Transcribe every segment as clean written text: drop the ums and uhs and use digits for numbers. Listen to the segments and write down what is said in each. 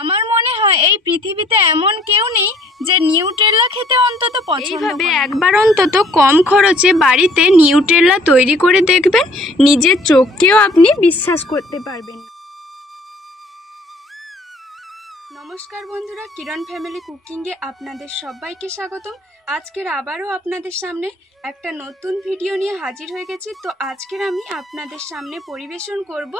আমার মনে হয় এই পৃথিবীতে এমন কেউ নেই যে নিউট্রেলা খেতে অন্তত পছন্দ করে। একবার অন্তত কম খরচে বাড়িতে নিউট্রেলা তৈরি করে দেখবেন, নিজের চোখকেও আপনি বিশ্বাস করতে পারবেন না। নমস্কার বন্ধুরা, কিরণ ফ্যামিলি কুকিংয়ে আপনাদের সবাইকে স্বাগতম। আজকের আবারও আপনাদের সামনে একটা নতুন ভিডিও নিয়ে হাজির হয়ে গেছি। তো আজকের আমি আপনাদের সামনে পরিবেশন করব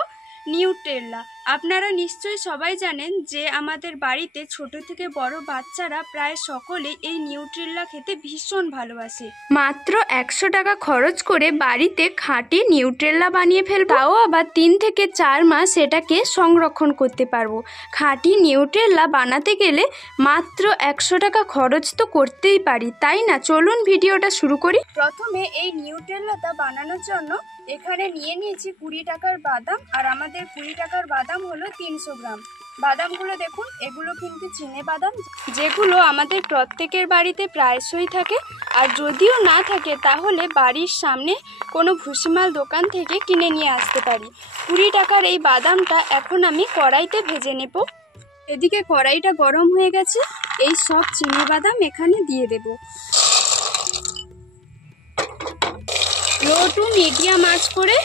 নিউট্রেলা। আপনারা নিশ্চয়ই সবাই জানেন যে আমাদের বাড়িতে ছোট থেকে বড় বাচ্চারা প্রায় সকলেই এই নিউট্রেলা খেতে ভীষণ ভালোবাসে। মাত্র 100 টাকা খরচ করে বাড়িতে খাঁটি নিউট্রেলা বানিয়ে ফেলবো, তাও আবার 3 থেকে 4 মাস এটাকে সংরক্ষণ করতে পারবো। খাঁটি নিউট্রেলা বানাতে গেলে মাত্র 100 টাকা খরচ তো করতেই পারি, তাই না? চলুন ভিডিওটা শুরু করি। প্রথমে এই নিউট্রেলাটা বানানোর জন্য এখানে নিয়ে নিয়েছি 20 টাকার বাদাম, আর আমাদের 20 টাকার বাদাম হলো 300 গ্রাম। বাদামগুলো দেখুন, এগুলো কিন্তু চিনে বাদাম, যেগুলো আমাদের প্রত্যেকের বাড়িতে প্রায়শই থাকে। আর যদিও না থাকে তাহলে বাড়ির সামনে কোনো ভুসিমাল দোকান থেকে কিনে নিয়ে আসতে পারি। 20 টাকার এই বাদামটা এখন আমি কড়াইতে ভেজে নেব। এদিকে কড়াইটা গরম হয়ে গেছে, এই সব চিনে বাদাম এখানে দিয়ে দেব। লো টু মিডিয়াম আঁচ করে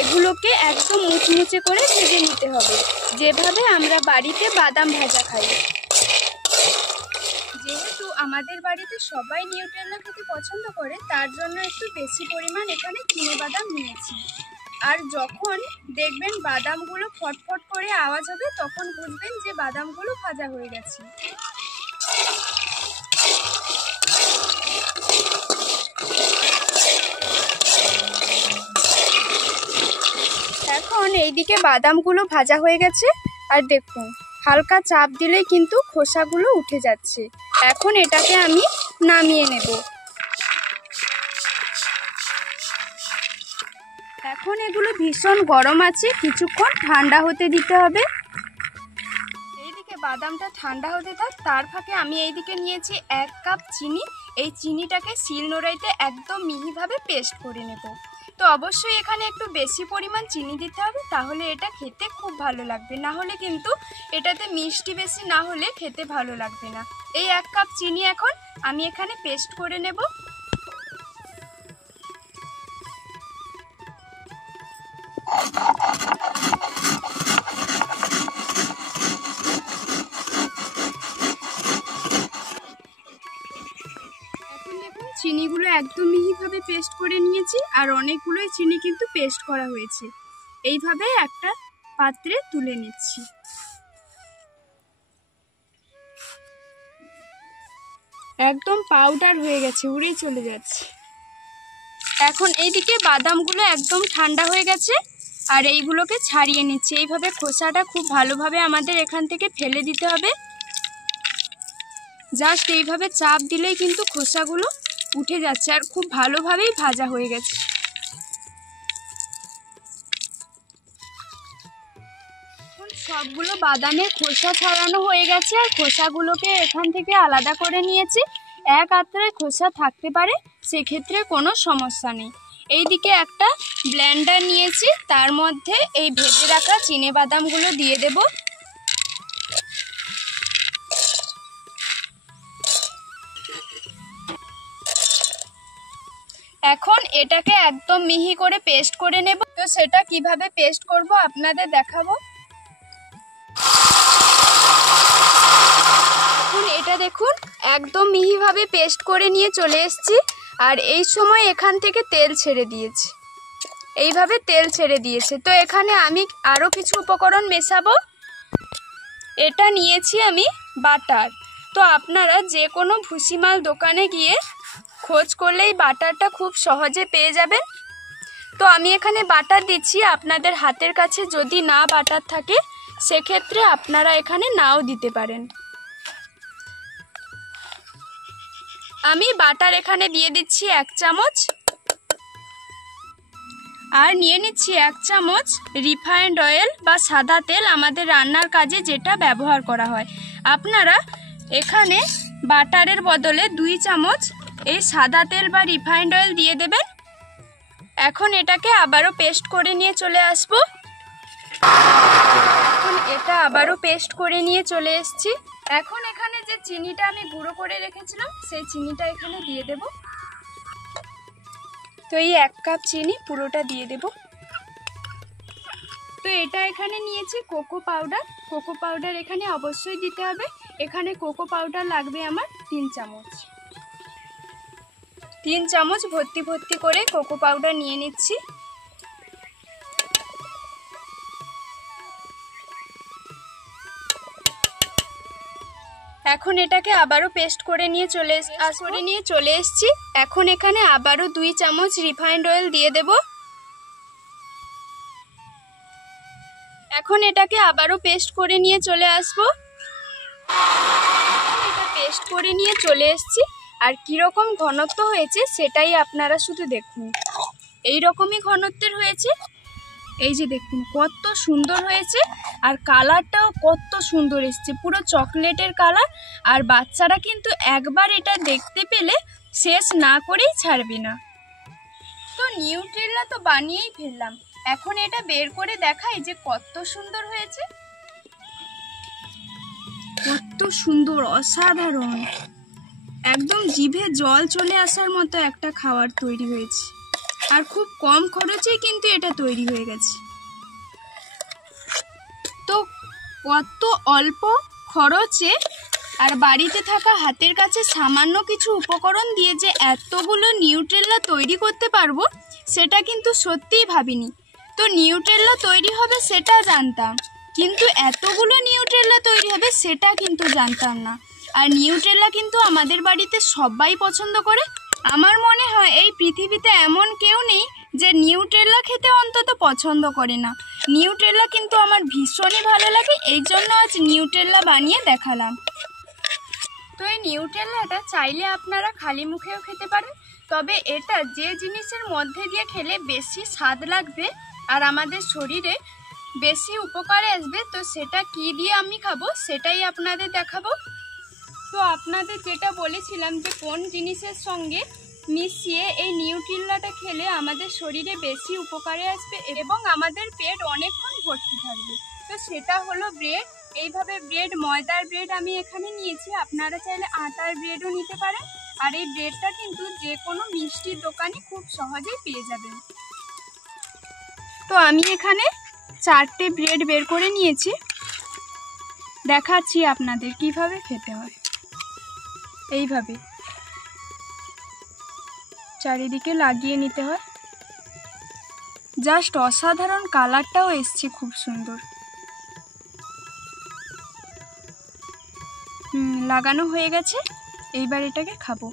এগুলোকে একদম মুচমুচে করে ভেজে নিতে হবে, যেভাবে আমরা বাড়িতে বাদাম ভাজা খাই। যেহেতু আমাদের বাড়িতে সবাই নিউট্রেলা খেতে পছন্দ করে, তার জন্য একটু বেশি পরিমাণ এখানে চিনে বাদাম নিয়েছি। আর যখন দেখবেন বাদামগুলো ফটফট করে আওয়াজ হবে, তখন বুঝবেন যে বাদামগুলো ভাজা হয়ে গেছে। এখন এইদিকে বাদামগুলো ভাজা হয়ে গেছে, আর দেখুন হালকা চাপ দিলেই কিন্তু খোসাগুলো উঠে যাচ্ছে। এখন এটাকে আমি নামিয়ে নেব। এখন এগুলো ভীষণ গরম আছে, কিছুক্ষণ ঠান্ডা হতে দিতে হবে। এইদিকে বাদামটা ঠান্ডা হতে থাক, তার ফাঁকে আমি এইদিকে নিয়েছি 1 কাপ চিনি। এই চিনিটাকে শিলনোড়াইতে একদম মিহিভাবে পেস্ট করে নেব। তো অবশ্যই এখানে একটু বেশি পরিমাণ চিনি দিতে হবে, তাহলে এটা খেতে খুব ভালো লাগবে। না হলে কিন্তু এটাতে মিষ্টি বেশি না হলে খেতে ভালো লাগবে না। এই 1 কাপ চিনি এখন আমি এখানে পেস্ট করে নেব। চিনিগুলো একদম মিহিভাবে পেস্ট করে নিয়েছি, আর অনেকগুলোই চিনি কিন্তু পেস্ট করা হয়েছে। এইভাবে একটা পাত্রে তুলে নিচ্ছি। একদম পাউডার হয়ে গেছে, উড়েই চলে যাচ্ছে। এখন এইদিকে বাদামগুলো একদম ঠান্ডা হয়ে গেছে, আর এইগুলোকে ছাড়িয়ে নিচ্ছি। এইভাবে খোসাটা খুব ভালোভাবে আমাদের এখান থেকে ফেলে দিতে হবে। জাস্ট এইভাবে চাপ দিলেই কিন্তু খোসাগুলো উঠে যাচ্ছে, আর খুব ভালোভাবেই ভাজা হয়ে গেছে। সবগুলো বাদামের খোসা ছাড়ানো হয়ে গেছে, আর খোসাগুলোকে এখান থেকে আলাদা করে নিয়েছি। এক আত্রায় খোসা থাকতে পারে, সেক্ষেত্রে কোনো সমস্যা নেই। এইদিকে একটা ব্লেন্ডার নিয়েছি, তার মধ্যে এই ভেজে রাখা চিনে বাদামগুলো দিয়ে দেব। এখন এটাকে একদম মিহি করে পেস্ট করে নেব। তো সেটা কিভাবে পেস্ট করব আপনাদের দেখাবো। এখন এটা দেখুন একদম মিহিভাবে পেস্ট করে নিয়ে চলে এসেছি, আর এই সময় এখান থেকে তেল ছেড়ে দিয়েছি। এইভাবে তেল ছেড়ে দিয়েছে। তো এখানে আমি আরও কিছু উপকরণ মেশাবো। এটা নিয়েছি আমি বাটার। তো আপনারা যে কোনো ভুসিমাল দোকানে গিয়ে খোঁজ করলেই বাটারটা খুব সহজে পেয়ে যাবেন। তো আমি এখানে বাটার দিচ্ছি। আপনাদের হাতের কাছে যদি না বাটার থাকে, সেক্ষেত্রে আপনারা এখানে নাও দিতে পারেন। আমি বাটার এখানে দিয়ে দিচ্ছি 1 চামচ, আর নিয়ে নিচ্ছি 1 চামচ রিফাইন্ড অয়েল বা সাদা তেল, আমাদের রান্নার কাজে যেটা ব্যবহার করা হয়। আপনারা এখানে বাটারের বদলে 2 চামচ এই সাদা তেল বা রিফাইন্ড অয়েল দিয়ে দেবেন। এখন এটাকে আবারও পেস্ট করে নিয়ে চলে আসবো। এখন এটা আবারও পেস্ট করে নিয়ে চলে এসেছি। এখন এখানে যে চিনিটা আমি গুঁড়ো করে রেখেছিলাম সেই চিনিটা এখানে দিয়ে দেব। তো এই 1 কাপ চিনি পুরোটা দিয়ে দেব। তো এটা এখানে নিয়েছি কোকো পাউডার। কোকো পাউডার এখানে অবশ্যই দিতে হবে। এখানে কোকো পাউডার লাগবে আমার 3 চামচ। 3 চামচ ভর্তি ভর্তি করে কোকো পাউডার নিয়ে নিচ্ছি। এখন এটাকে আবারও পেস্ট করে নিয়ে চলে এসেছি। এখন এখানে আবারও 2 চামচ রিফাইন্ড অয়েল দিয়ে দেব। এখন এটাকে আবারও পেস্ট করে নিয়ে চলে আসব। এটা পেস্ট করে নিয়ে চলে এসেছি। আর কীরকম ঘনত্ব হয়েছে সেটাই আপনারা শুধু দেখুন। এই রকমই ঘনত্বের হয়েছে। এই যে দেখুন কত সুন্দর হয়েছে, আর কালারটাও কত সুন্দর এসছে, পুরো চকলেটের কালার। আর বাচ্চারা কিন্তু একবার এটা দেখতে পেলে শেষ না করেই ছাড়বে না। তো নিউট্রেলা তো বানিয়েই ফেললাম, এখন এটা বের করে দেখাই যে কত সুন্দর হয়েছে। কত সুন্দর, অসাধারণ, একদম জিভে জল চলে আসার মতো একটা খাবার তৈরি হয়েছে। আর খুব কম খরচেই কিন্তু এটা তৈরি হয়ে গেছে। তো কত অল্প খরচে আর বাড়িতে থাকা হাতের কাছে সামান্য কিছু উপকরণ দিয়ে যে এতগুলো নিউট্রেলা তৈরি করতে পারবো সেটা কিন্তু সত্যিই ভাবিনি। তো নিউট্রেলা তৈরি হবে সেটা জানতাম, কিন্তু এতগুলো নিউট্রেলা তৈরি হবে সেটা কিন্তু জানতাম না। আর নিউট্রেলা কিন্তু আমাদের বাড়িতে সবাই পছন্দ করে। আমার মনে হয় এই পৃথিবীতে এমন কেউ নেই যে নিউট্রেলা খেতে অন্তত পছন্দ করে না। নিউট্রেলা কিন্তু আমার ভীষণই ভালো লাগে, এই জন্য আজ নিউট্রেলা বানিয়ে দেখালাম। তো এই নিউট্রেলাটা চাইলে আপনারা খালি মুখেও খেতে পারেন, তবে এটা যে জিনিসের মধ্যে দিয়ে খেলে বেশি স্বাদ লাগবে আর আমাদের শরীরে বেশি উপকারে আসবে, তো সেটা কি দিয়ে আমি খাবো সেটাই আপনাদের দেখাবো। তো আপনাদের যেটা বলেছিলাম যে কোন জিনিসের সঙ্গে মিশিয়ে এই নিউট্রেলাটা খেলে আমাদের শরীরে বেশি উপকারে আসবে এবং আমাদের পেট অনেকক্ষণ ভর্তি থাকবে, তো সেটা হলো ব্রেড। এইভাবে ব্রেড, ময়দার ব্রেড আমি এখানে নিয়েছি, আপনারা চাইলে আটার ব্রেডও নিতে পারেন। আর এই ব্রেডটা কিন্তু যে কোনো মিষ্টির দোকানে খুব সহজেই পেয়ে যাবেন। তো আমি এখানে 4টে ব্রেড বের করে নিয়েছি, দেখাচ্ছি আপনাদের কিভাবে খেতে হয়। এইভাবে চারিদিকে লাগিয়ে নিতে হয়। জাস্ট অসাধারণ, কালারটাও এসছে খুব সুন্দর। লাগানো হয়ে গেছে, এইবার এটাকে খাবো।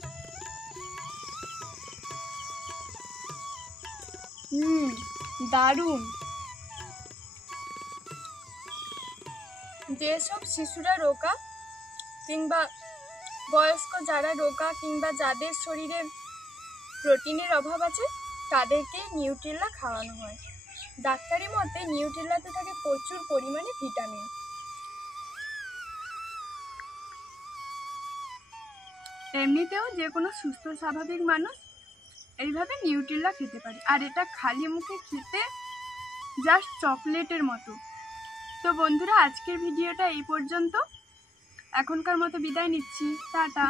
দারুণ। যেসব শিশুরা রোগা কিংবা বয়স্ক যারা রোগা কিংবা যাদের শরীরে প্রোটিনের অভাব আছে তাদেরকে নিউট্রেলা খাওয়ানো হয়। ডাক্তারি মতে নিউট্রেলাতে থাকে প্রচুর পরিমাণে ভিটামিন। এমনিতেও যে কোনো সুস্থ স্বাভাবিক মানুষ এইভাবে নিউট্রেলা খেতে পারে, আর এটা খালি মুখে খেতে জাস্ট চকলেটের মতো। তো বন্ধুরা, আজকের ভিডিওটা এই পর্যন্ত। এখনকার মতো বিদায় নিচ্ছি, টাটা।